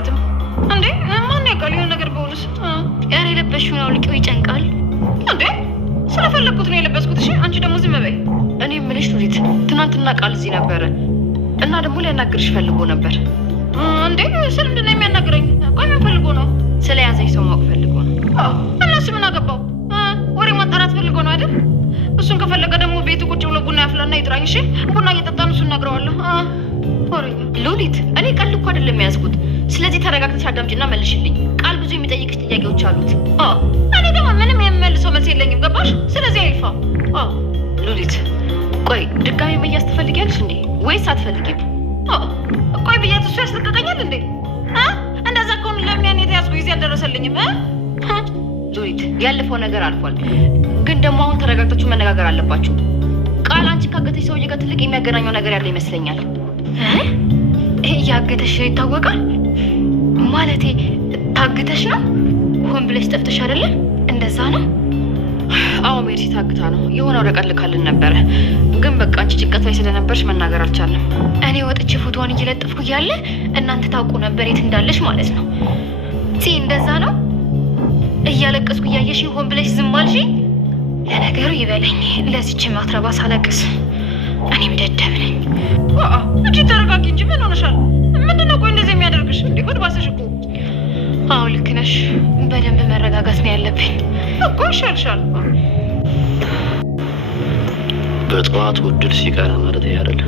አልነግራትም እንዴ? ማን ያውቃል? የሆነ ነገር በሆነስ? ያኔ የለበሽውን አውልቂው ይጨንቃል እንዴ? ስለፈለኩት ነው የለበስኩት። እሺ አንቺ ደግሞ ዝም በይ። እኔ የምልሽ ሉሊት፣ ትናንትና ቃል እዚህ ነበረ እና ደግሞ ሊያናግርሽ ፈልጎ ነበር። እንዴ ስለምንድን ነው የሚያናግረኝ? ቆይ ምን ፈልጎ ነው? ስለያዘኝ ሰው ማወቅ ፈልጎ ነው። እነሱ ምን አገባው? ወሬ ማጣራት ፈልጎ ነው አይደል? እሱን ከፈለገ ደግሞ ቤቱ ቁጭ ብሎ ቡና ያፍላና ይጥራኝ። እሺ ቡና እየጠጣን እሱን እነግረዋለሁ። ሉሊት፣ እኔ ቀልድ እኮ አይደለም የያዝኩት። ስለዚህ ተረጋግተሽ አዳምጪና መልሽልኝ። ቃል ብዙ የሚጠይቅሽ ጥያቄዎች አሉት። እኔ ደግሞ ምንም የምመልሰው መልስ የለኝም። ገባሽ? ስለዚህ አይልፋ። ሉሊት፣ ቆይ ድጋሚ መያዝ ትፈልጊያለሽ እንዴ ወይስ አትፈልጊም? ቆይ ብያት እሱ ያስለቀቀኛል እንዴ? እንደዛ ከሆነ ለምን ያኔ የተያዝኩ ጊዜ አልደረሰልኝም? ሉሊት፣ ያለፈው ነገር አልፏል። ግን ደግሞ አሁን ተረጋግታችሁ መነጋገር አለባችሁ። ቃል አንቺ ካገተሽ ሰውዬ ጋር ትልቅ የሚያገናኘው ነገር ያለ ይመስለኛል። ያገተሽ ይታወቃል? ማለቴ ታግተሽ ነው? ሆን ብለሽ ጠፍተሽ አይደለ? እንደዛ ነው? አዎ ሜርሲ ታግታ ነው። የሆነ ወረቀት ልካልን ነበረ፣ ግን በቃ አንቺ ጭንቀት ላይ ስለነበርሽ መናገር አልቻለም። እኔ ወጥቼ ፎቶዋን እየለጠፍኩ እያለ እናንተ ታውቁ ነበር የት እንዳለሽ ማለት ነው። እንደዛ ነው? እያለቀስኩ እያየሽ ሆን ብለሽ ዝም አልሽኝ? ለነገሩ ይበለኝ፣ ለዚች ማትረባ ሳለቅስ እኔም ደደብ ነኝ። እቺ ተረጋጊ እንጂ ምን ሆነሻል? ምንድነው ቆይ እንደዚህ የሚያደርግሽ? እንዴ ሆድ ባሰሽ እኮ። አዎ ልክ ነሽ። በደንብ መረጋጋት ነው ያለብኝ እኮ። ይሻልሻል። በጠዋት ውድል ሲቀር ማለት ያደለ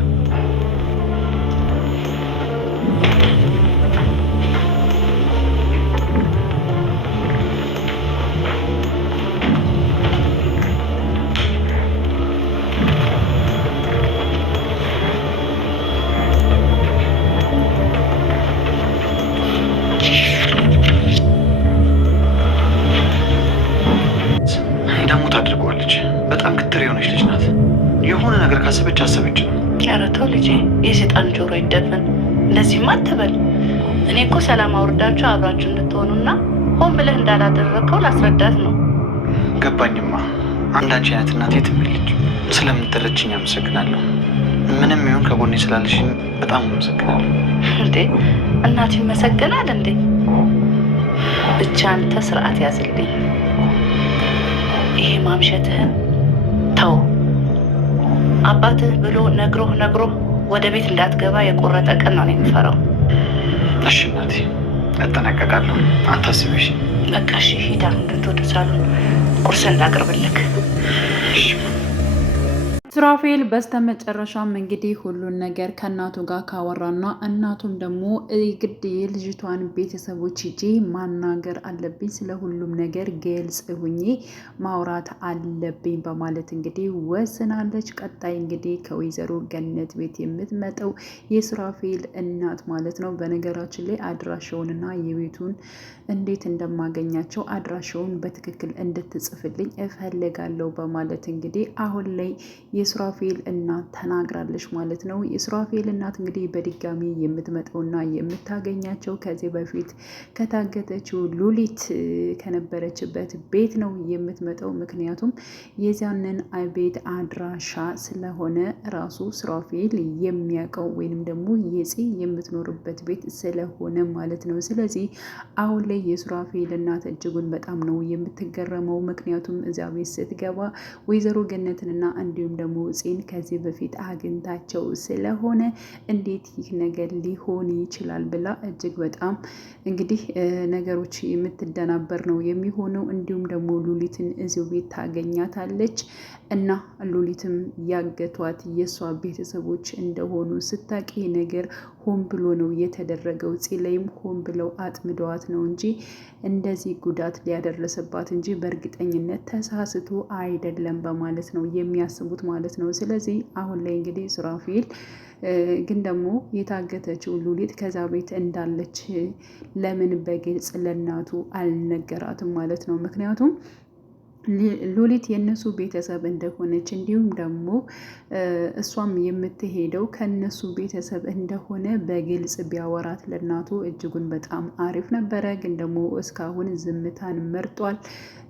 በጣም ክትር የሆነች ልጅ ናት። የሆነ ነገር ካሰበች አሰበች ነው። ኧረ ተው ልጄ፣ የሴጣን ጆሮ ይደፈን። እንደዚህማ አትበል። እኔ እኮ ሰላም አውርዳችሁ አብራችሁ እንድትሆኑና ሆን ብለህ እንዳላደረከው ላስረዳት ነው። ገባኝማ። አንዳንቺ አይነት እናት የትም የለች። ስለምትረጅኝ አመሰግናለሁ። ምንም ይሁን ከጎኔ ስላለሽኝ በጣም አመሰግናለሁ። እንዴ እናት ይመሰገናል እንዴ? ብቻ አንተ ስርዓት ያዝልኝ። ይሄ ማምሸትህን ተው። አባትህ ብሎ ነግሮህ ወደ ቤት እንዳትገባ የቆረጠ ቀን ነው የምፈራው። እሺ እናቴ፣ እጠነቀቃለሁ። አታስቢሽ። በቃ እሺ፣ ሂድ አሁን ወደ ሳሎን ቁርስ እንዳቅርብልክ። ሱራፌል በስተመጨረሻም እንግዲህ ሁሉን ነገር ከእናቱ ጋር ካወራና እናቱም ደግሞ ግድ የልጅቷን ቤተሰቦች ሂጄ ማናገር አለብኝ፣ ስለ ሁሉም ነገር ግልጽ ሁኜ ማውራት አለብኝ በማለት እንግዲህ ወስናለች። ቀጣይ እንግዲህ ከወይዘሮ ገነት ቤት የምትመጣው የሱራፌል እናት ማለት ነው። በነገራችን ላይ አድራሻውንና የቤቱን እንዴት እንደማገኛቸው አድራሻውን በትክክል እንድትጽፍልኝ እፈልጋለሁ በማለት እንግዲህ አሁን ላይ የሱራፌል እናት ተናግራለች ማለት ነው። የሱራፌል እናት እንግዲህ በድጋሚ የምትመጣውና የምታገኛቸው ከዚህ በፊት ከታገተችው ሉሊት ከነበረችበት ቤት ነው የምትመጣው። ምክንያቱም የዚያንን ቤት አድራሻ ስለሆነ ራሱ ሱራፌል የሚያውቀው ወይንም ደግሞ የጽ የምትኖርበት ቤት ስለሆነ ማለት ነው። ስለዚህ አሁን ላይ የሱራፌል እናት እጅጉን በጣም ነው የምትገረመው። ምክንያቱም እዚያ ቤት ስትገባ ወይዘሮ ገነትንና እንዲሁም ደግሞ ጽን ከዚህ በፊት አግኝታቸው ስለሆነ እንዴት ይህ ነገር ሊሆን ይችላል ብላ እጅግ በጣም እንግዲህ ነገሮች የምትደናበር ነው የሚሆነው። እንዲሁም ደግሞ ሉሊትን እዚሁ ቤት ታገኛታለች እና ሉሊትም ያገቷት የእሷ ቤተሰቦች እንደሆኑ ስታቂ ነገር ሆን ብሎ ነው የተደረገው። ላይም ሆን ብለው አጥምደዋት ነው እንጂ እንደዚህ ጉዳት ሊያደረሰባት እንጂ በእርግጠኝነት ተሳስቶ አይደለም በማለት ነው የሚያስቡት ማለት ነው። ስለዚህ አሁን ላይ እንግዲህ ሱራፌል ግን ደግሞ የታገተችው ሉሊት ከዛ ቤት እንዳለች ለምን በግልጽ ለእናቱ አልነገራትም ማለት ነው። ምክንያቱም ሉሊት የነሱ ቤተሰብ እንደሆነች እንዲሁም ደግሞ እሷም የምትሄደው ከነሱ ቤተሰብ እንደሆነ በግልጽ ቢያወራት ለእናቱ እጅጉን በጣም አሪፍ ነበረ። ግን ደግሞ እስካሁን ዝምታን መርጧል።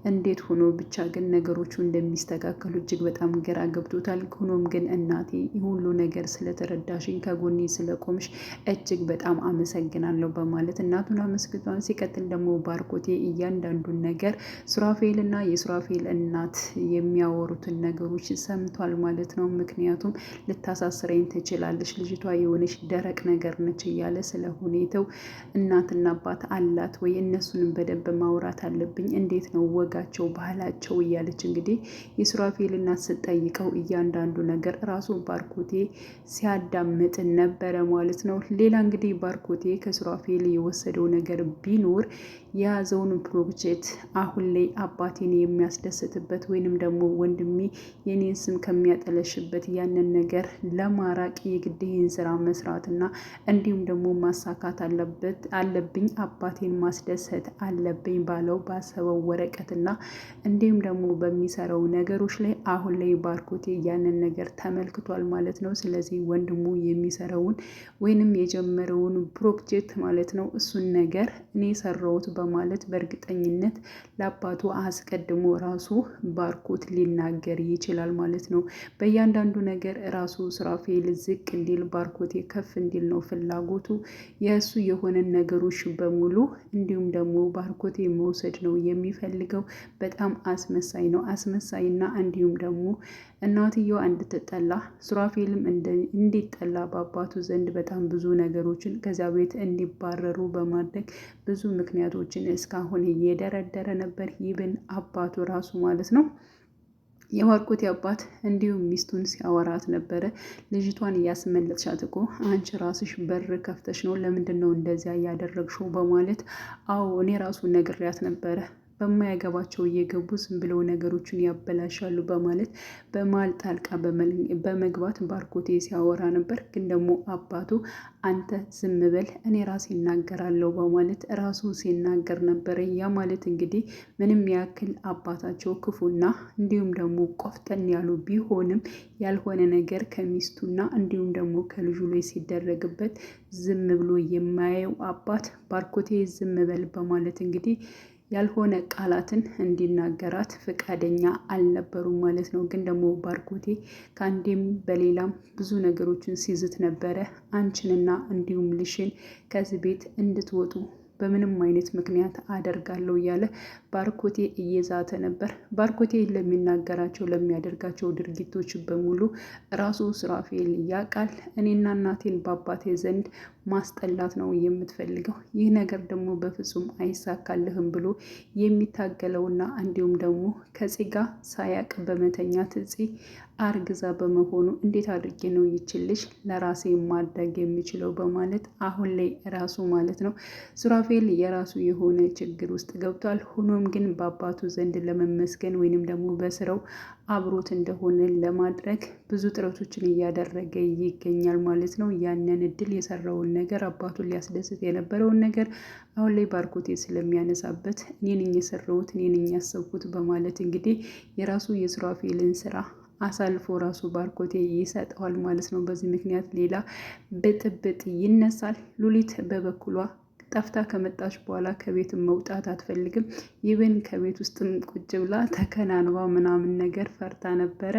እንዴት ሆኖ ብቻ ግን ነገሮቹ እንደሚስተካከሉ እጅግ በጣም ግራ ገብቶታል። ሆኖም ግን እናቴ ሁሉ ነገር ስለተረዳሽኝ ከጎኔ ስለቆምሽ እጅግ በጣም አመሰግናለሁ በማለት እናቱን አመስግቷል። ሲቀጥል ደግሞ ባርኮቴ እያንዳንዱን ነገር ሱራፌልና የሱራፌል እናት የሚያወሩትን ነገሮች ሰምቷል ማለት ነው። ምክንያቱም ልታሳስረኝ ትችላለች፣ ልጅቷ የሆነች ደረቅ ነገር ነች እያለ ስለ ሁኔታው እናትና አባት አላት ወይ እነሱንም በደንብ ማውራት አለብኝ፣ እንዴት ነው ወጋቸው ባህላቸው እያለች እንግዲህ የሱራፌል እናት ስትጠይቀው እያንዳንዱ ነገር ራሱ ባርኮቴ ሲያዳምጥ ነበረ ማለት ነው። ሌላ እንግዲህ ባርኮቴ ከሱራፌል የወሰደው ነገር ቢኖር የያዘውን ፕሮጀክት አሁን ላይ አባቴን የሚያስደስትበት ወይንም ደግሞ ወንድሜ የኔን ስም ከሚያጠለሽበት ያንን ነገር ለማራቅ የግድ ይህን ስራ መስራትና እንዲሁም ደግሞ ማሳካት አለብኝ አባቴን ማስደሰት አለብኝ ባለው ባሰበው ወረቀትና እንዲሁም ደግሞ በሚሰራው ነገሮች ላይ አሁን ላይ ባርኮቴ ያንን ነገር ተመልክቷል ማለት ነው። ስለዚህ ወንድሙ የሚሰራውን ወይንም የጀመረውን ፕሮጀክት ማለት ነው እሱን ነገር እኔ ሰራሁት በማለት በእርግጠኝነት ለአባቱ አስቀድሞ ራሱ ባርኮት ሊናገር ይችላል ማለት ነው። በእያንዳንዱ ነገር ራሱ ሱራፌል ዝቅ እንዲል ባርኮቴ ከፍ እንዲል ነው ፍላጎቱ። የእሱ የሆነን ነገሮች በሙሉ እንዲሁም ደግሞ ባርኮቴ መውሰድ ነው የሚፈልገው። በጣም አስመሳይ ነው፣ አስመሳይና እንዲሁም ደግሞ እናትየዋ እንድትጠላ ሱራፌልም እንዲጠላ በአባቱ ዘንድ በጣም ብዙ ነገሮችን ከዚያ ቤት እንዲባረሩ በማድረግ ብዙ ምክንያቶችን እስካሁን እየደረደረ ነበር። ይብን አባቱ ራሱ ማለት ነው። የባርኮቴ አባት እንዲሁም ሚስቱን ሲያወራት ነበረ። ልጅቷን እያስመለጥሻት እኮ አንቺ ራስሽ በር ከፍተሽ ነው፣ ለምንድን ነው እንደዚያ እያደረግሽው በማለት አዎ እኔ ራሱ ነግሬያት ነበረ፣ በማያገባቸው እየገቡ ዝም ብለው ነገሮችን ያበላሻሉ በማለት በመሀል ጣልቃ በመግባት ባርኮቴ ሲያወራ ነበር። ግን ደግሞ አባቱ አንተ ዝም በል እኔ ራሴ እናገራለሁ በማለት ራሱ ሲናገር ነበረ። ያ ማለት እንግዲህ ምንም ያክል አባታቸው ክፉና እንዲሁም ደግሞ ቆፍጠን ያሉ ቢሆንም ያልሆነ ነገር ከሚስቱና እንዲሁም ደግሞ ከልጁ ላይ ሲደረግበት ዝም ብሎ የማያየው አባት ባርኮቴ ዝም በል በማለት እንግዲህ ያልሆነ ቃላትን እንዲናገራት ፈቃደኛ አልነበሩም ማለት ነው። ግን ደግሞ ባርኮቴ ከአንዴም በሌላም ብዙ ነገሮችን ሲዝት ነበረ። አንቺንና እንዲሁም ልሽን ከዚህ ቤት እንድትወጡ በምንም አይነት ምክንያት አደርጋለሁ እያለ ባርኮቴ እየዛተ ነበር። ባርኮቴ ለሚናገራቸው ለሚያደርጋቸው ድርጊቶች በሙሉ ራሱ ሱራፌል ያውቃል። እኔና እናቴን በአባቴ ዘንድ ማስጠላት ነው የምትፈልገው፣ ይህ ነገር ደግሞ በፍጹም አይሳካልህም ብሎ የሚታገለውና እንዲሁም ደግሞ ከጽጌ ጋር ሳያቅ በመተኛት ጽጌ አርግዛ በመሆኑ እንዴት አድርጌ ነው ይችልሽ ለራሴ ማድረግ የሚችለው በማለት አሁን ላይ ራሱ ማለት ነው ሱራፌል የራሱ የሆነ ችግር ውስጥ ገብቷል። ሆኖም ግን በአባቱ ዘንድ ለመመስገን ወይንም ደግሞ በስራው አብሮት እንደሆነ ለማድረግ ብዙ ጥረቶችን እያደረገ ይገኛል ማለት ነው። ያንን እድል የሰራውን ነገር አባቱን ሊያስደስት የነበረውን ነገር አሁን ላይ ባርኮቴ ስለሚያነሳበት እኔ ነኝ የሰራሁት እኔ ነኝ ያሰብኩት በማለት እንግዲህ የራሱ የሱራፌልን ስራ አሳልፎ ራሱ ባርኮቴ ይሰጠዋል ማለት ነው። በዚህ ምክንያት ሌላ ብጥብጥ ይነሳል። ሉሊት በበኩሏ ጠፍታ ከመጣች በኋላ ከቤት መውጣት አትፈልግም። ይብን ከቤት ውስጥም ቁጭ ብላ ተከናንባ ምናምን ነገር ፈርታ ነበረ።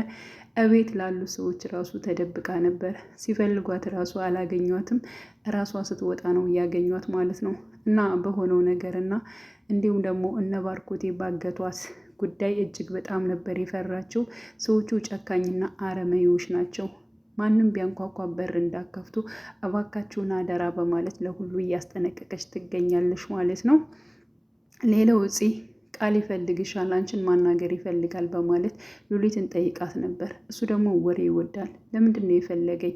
እቤት ላሉ ሰዎች ራሱ ተደብቃ ነበር። ሲፈልጓት ራሱ አላገኟትም። ራሷ ስትወጣ ነው ያገኟት ማለት ነው። እና በሆነው ነገር እና እንዲሁም ደግሞ እነ ባርኮቴ ባገቷት ጉዳይ እጅግ በጣም ነበር የፈራችው። ሰዎቹ ጨካኝና አረመኔዎች ናቸው። ማንም ቢያንኳኳ በር እንዳከፍቱ እባካችሁን አደራ በማለት ለሁሉ እያስጠነቀቀች ትገኛለች ማለት ነው። ሌላው እጽ ቃል ይፈልግሻል፣ አንቺን ማናገር ይፈልጋል በማለት ሉሊትን ጠይቃት ነበር። እሱ ደግሞ ወሬ ይወዳል። ለምንድን ነው የፈለገኝ?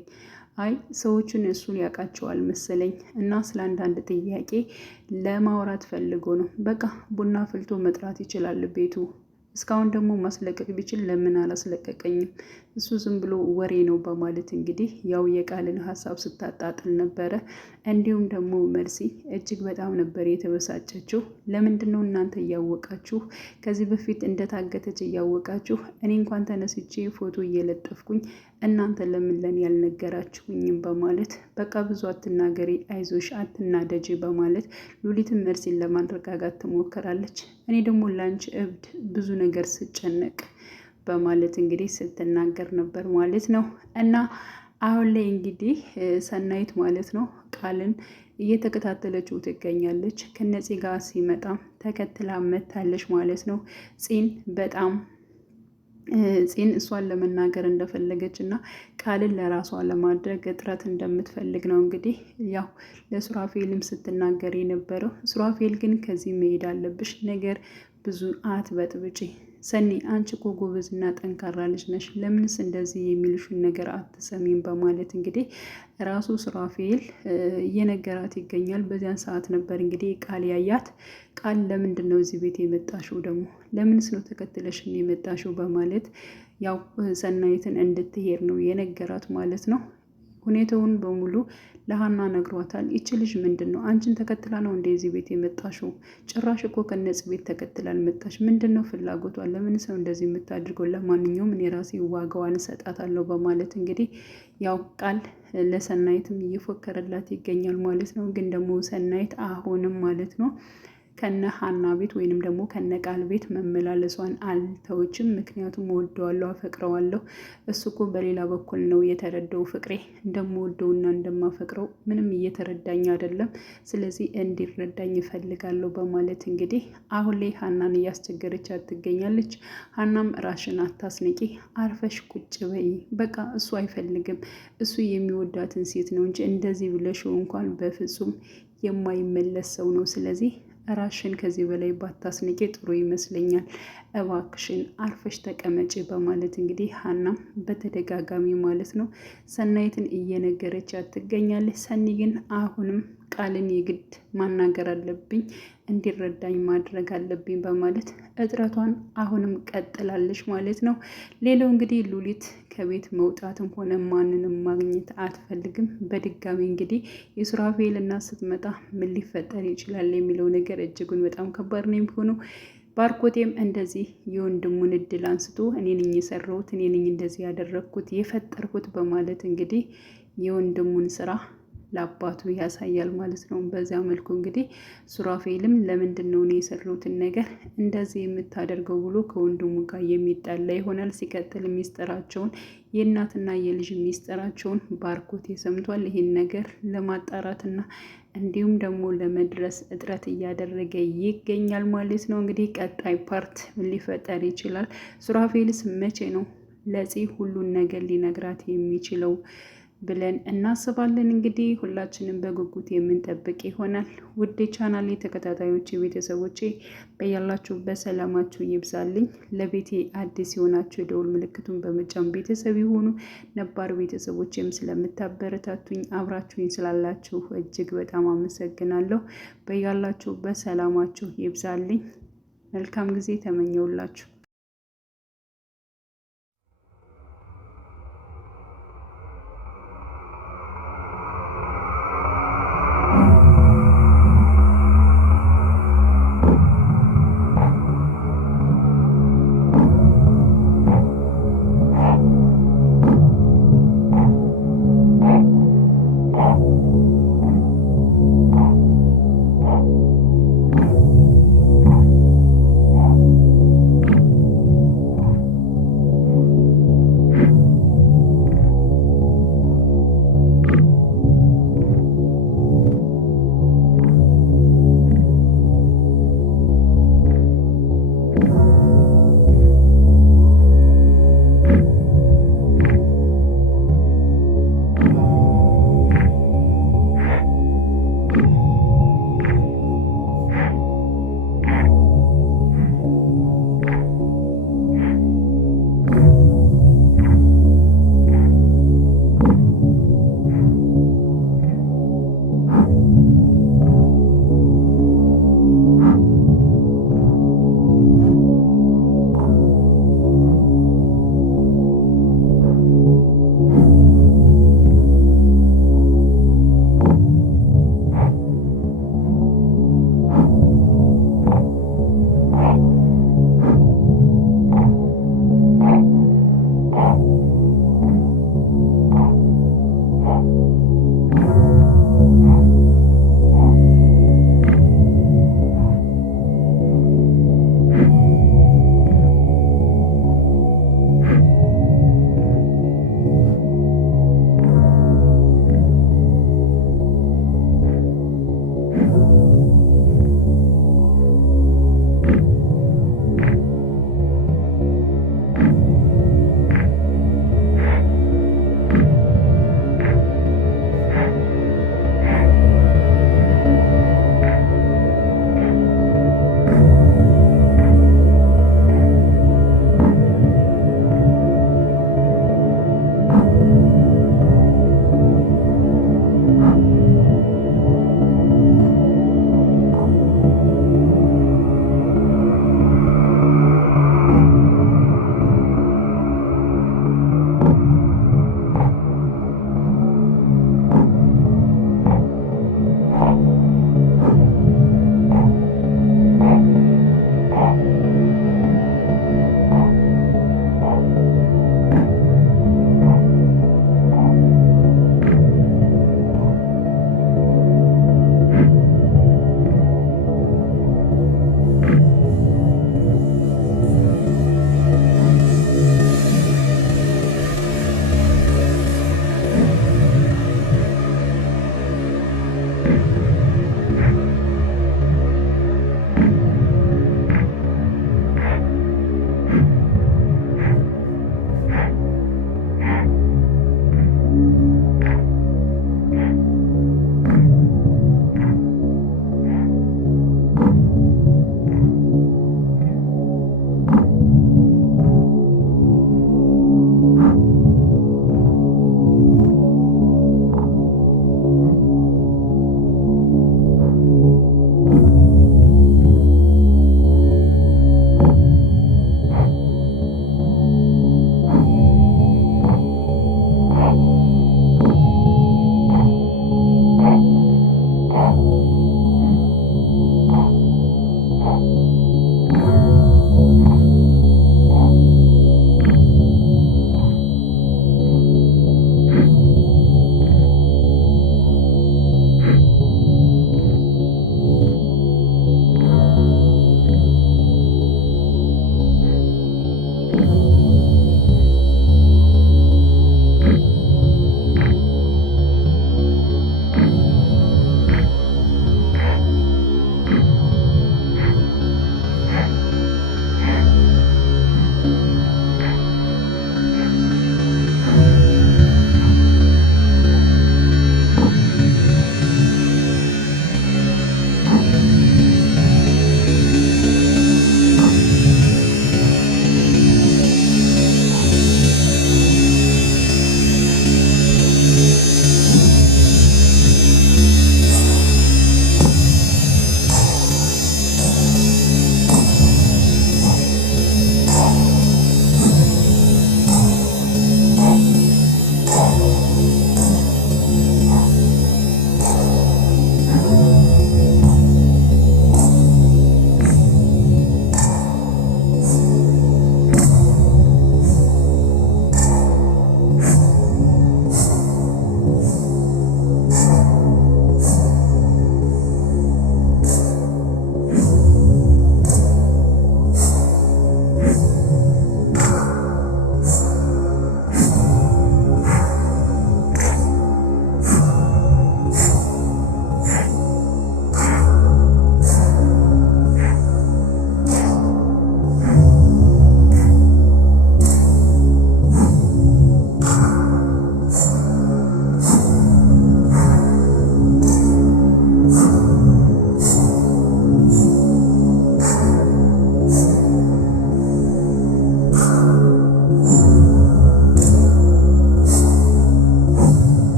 አይ ሰዎቹን እሱን ያውቃቸዋል መሰለኝ እና ስለ አንዳንድ ጥያቄ ለማውራት ፈልጎ ነው። በቃ ቡና ፍልቶ መጥራት ይችላል ቤቱ። እስካሁን ደግሞ ማስለቀቅ ቢችል ለምን አላስለቀቀኝም? እሱ ዝም ብሎ ወሬ ነው በማለት እንግዲህ ያው የቃልን ሀሳብ ስታጣጥል ነበረ። እንዲሁም ደግሞ መርሲ እጅግ በጣም ነበር የተበሳጨችው። ለምንድን ነው እናንተ እያወቃችሁ ከዚህ በፊት እንደታገተች እያወቃችሁ እኔ እንኳን ተነስቼ ፎቶ እየለጠፍኩኝ እናንተ ለምን ለኔ ያልነገራችሁኝም በማለት በቃ ብዙ አትናገሪ፣ አይዞሽ፣ አትናደጂ በማለት ሉሊትን መርሲን ለማረጋጋት ትሞክራለች። እኔ ደግሞ ላንቺ እብድ ብዙ ነገር ስጨነቅ በማለት እንግዲህ ስትናገር ነበር ማለት ነው። እና አሁን ላይ እንግዲህ ሰናይት ማለት ነው ቃልን እየተከታተለችው ትገኛለች። ከነፂ ጋር ሲመጣ ተከትላ መታለች ማለት ነው። ፂን እሷን ለመናገር እንደፈለገች እና ቃልን ለራሷ ለማድረግ እጥረት እንደምትፈልግ ነው እንግዲህ ያው ለሱራፌልም ስትናገር የነበረው። ሱራፌል ግን ከዚህ መሄድ አለብሽ፣ ነገር ብዙ አትበጥብጪ ሰኒ፣ አንቺ እኮ ጎበዝና ጠንካራ ልጅ ነሽ፣ ለምንስ እንደዚህ የሚልሹን ነገር አትሰሚም? በማለት እንግዲህ ራሱ ሱራፌል እየነገራት ይገኛል። በዚያን ሰዓት ነበር እንግዲህ ቃል ያያት። ቃል ለምንድን ነው እዚህ ቤት የመጣሽው? ደግሞ ለምንስ ነው ተከትለሽን የመጣሽው? በማለት ያው ሰናይትን እንድትሄድ ነው የነገራት ማለት ነው። ሁኔታውን በሙሉ ለሀና ነግሯታል። ይች ልጅ ምንድን ነው አንቺን ተከትላ ነው እንደዚህ ቤት የመጣሽው? ጭራሽ እኮ ከነጽ ቤት ተከትላ አልመጣሽ። ምንድን ነው ፍላጎቷ? ለምን ሰው እንደዚህ የምታድርገው? ለማንኛውም እኔ ራሴ ዋጋዋን እሰጣታለሁ በማለት እንግዲህ ያው ቃል ለሰናይትም እየፎከረላት ይገኛል ማለት ነው። ግን ደግሞ ሰናይት አሁንም ማለት ነው ከነ ሀና ቤት ወይንም ደግሞ ከነ ቃል ቤት መመላለሷን አልተወችም። ምክንያቱም እወደዋለሁ፣ አፈቅረዋለሁ። እሱ እኮ በሌላ በኩል ነው የተረዳው ፍቅሬ እንደምወደውና እንደማፈቅረው ምንም እየተረዳኝ አይደለም። ስለዚህ እንዲረዳኝ እፈልጋለሁ በማለት እንግዲህ አሁን ላይ ሀናን እያስቸገረቻት ትገኛለች። ሀናም ራሽን አታስንቂ፣ አርፈሽ ቁጭ በይ፣ በቃ እሱ አይፈልግም፣ እሱ የሚወዳትን ሴት ነው እንጂ እንደዚህ ብለሽው እንኳን በፍጹም የማይመለስ ሰው ነው። ስለዚህ ራሽን ከዚህ በላይ ባታስንቂ ጥሩ ይመስለኛል፣ እባክሽን አርፈሽ ተቀመጪ በማለት እንግዲህ ሀናም በተደጋጋሚ ማለት ነው ሰናይትን እየነገረቻት ትገኛለች። ሰኒ ግን አሁንም ቃልን የግድ ማናገር አለብኝ፣ እንዲረዳኝ ማድረግ አለብኝ በማለት እጥረቷን አሁንም ቀጥላለች ማለት ነው። ሌላው እንግዲህ ሉሊት ከቤት መውጣትም ሆነ ማንንም ማግኘት አትፈልግም። በድጋሚ እንግዲህ የሱራፌል እናት ስትመጣ ምን ሊፈጠር ይችላል የሚለው ነገር እጅጉን በጣም ከባድ ነው የሚሆነው። ባርኮቴም እንደዚህ የወንድሙን እድል አንስቶ እኔ ነኝ የሰራሁት፣ እኔ ነኝ እንደዚህ ያደረግኩት የፈጠርኩት በማለት እንግዲህ የወንድሙን ስራ ለአባቱ ያሳያል ማለት ነው። በዚያ መልኩ እንግዲህ ሱራፌልም ለምንድን ነው እኔ የሰሩትን ነገር እንደዚህ የምታደርገው ብሎ ከወንድሙ ጋር የሚጣላ ይሆናል። ሲቀጥል ሚስጥራቸውን የእናትና የልጅ ሚስጥራቸውን ባርኮቴ ሰምቷል። ይህን ነገር ለማጣራትና እንዲሁም ደግሞ ለመድረስ እጥረት እያደረገ ይገኛል ማለት ነው። እንግዲህ ቀጣይ ፓርት ምን ሊፈጠር ይችላል? ሱራፌልስ መቼ ነው ለፂ ሁሉን ነገር ሊነግራት የሚችለው ብለን እናስባለን። እንግዲህ ሁላችንም በጉጉት የምንጠብቅ ይሆናል። ውድ ቻናሌ ተከታታዮች ቤተሰቦቼ በያላችሁበት ሰላማችሁ ይብዛልኝ። ለቤቴ አዲስ የሆናችሁ የደውል ምልክቱን በመጫን ቤተሰብ የሆኑ ነባር ቤተሰቦችም ስለምታበረታቱኝ አብራችሁኝ ስላላችሁ እጅግ በጣም አመሰግናለሁ። በያላችሁበት ሰላማችሁ ይብዛልኝ። መልካም ጊዜ ተመኘውላችሁ።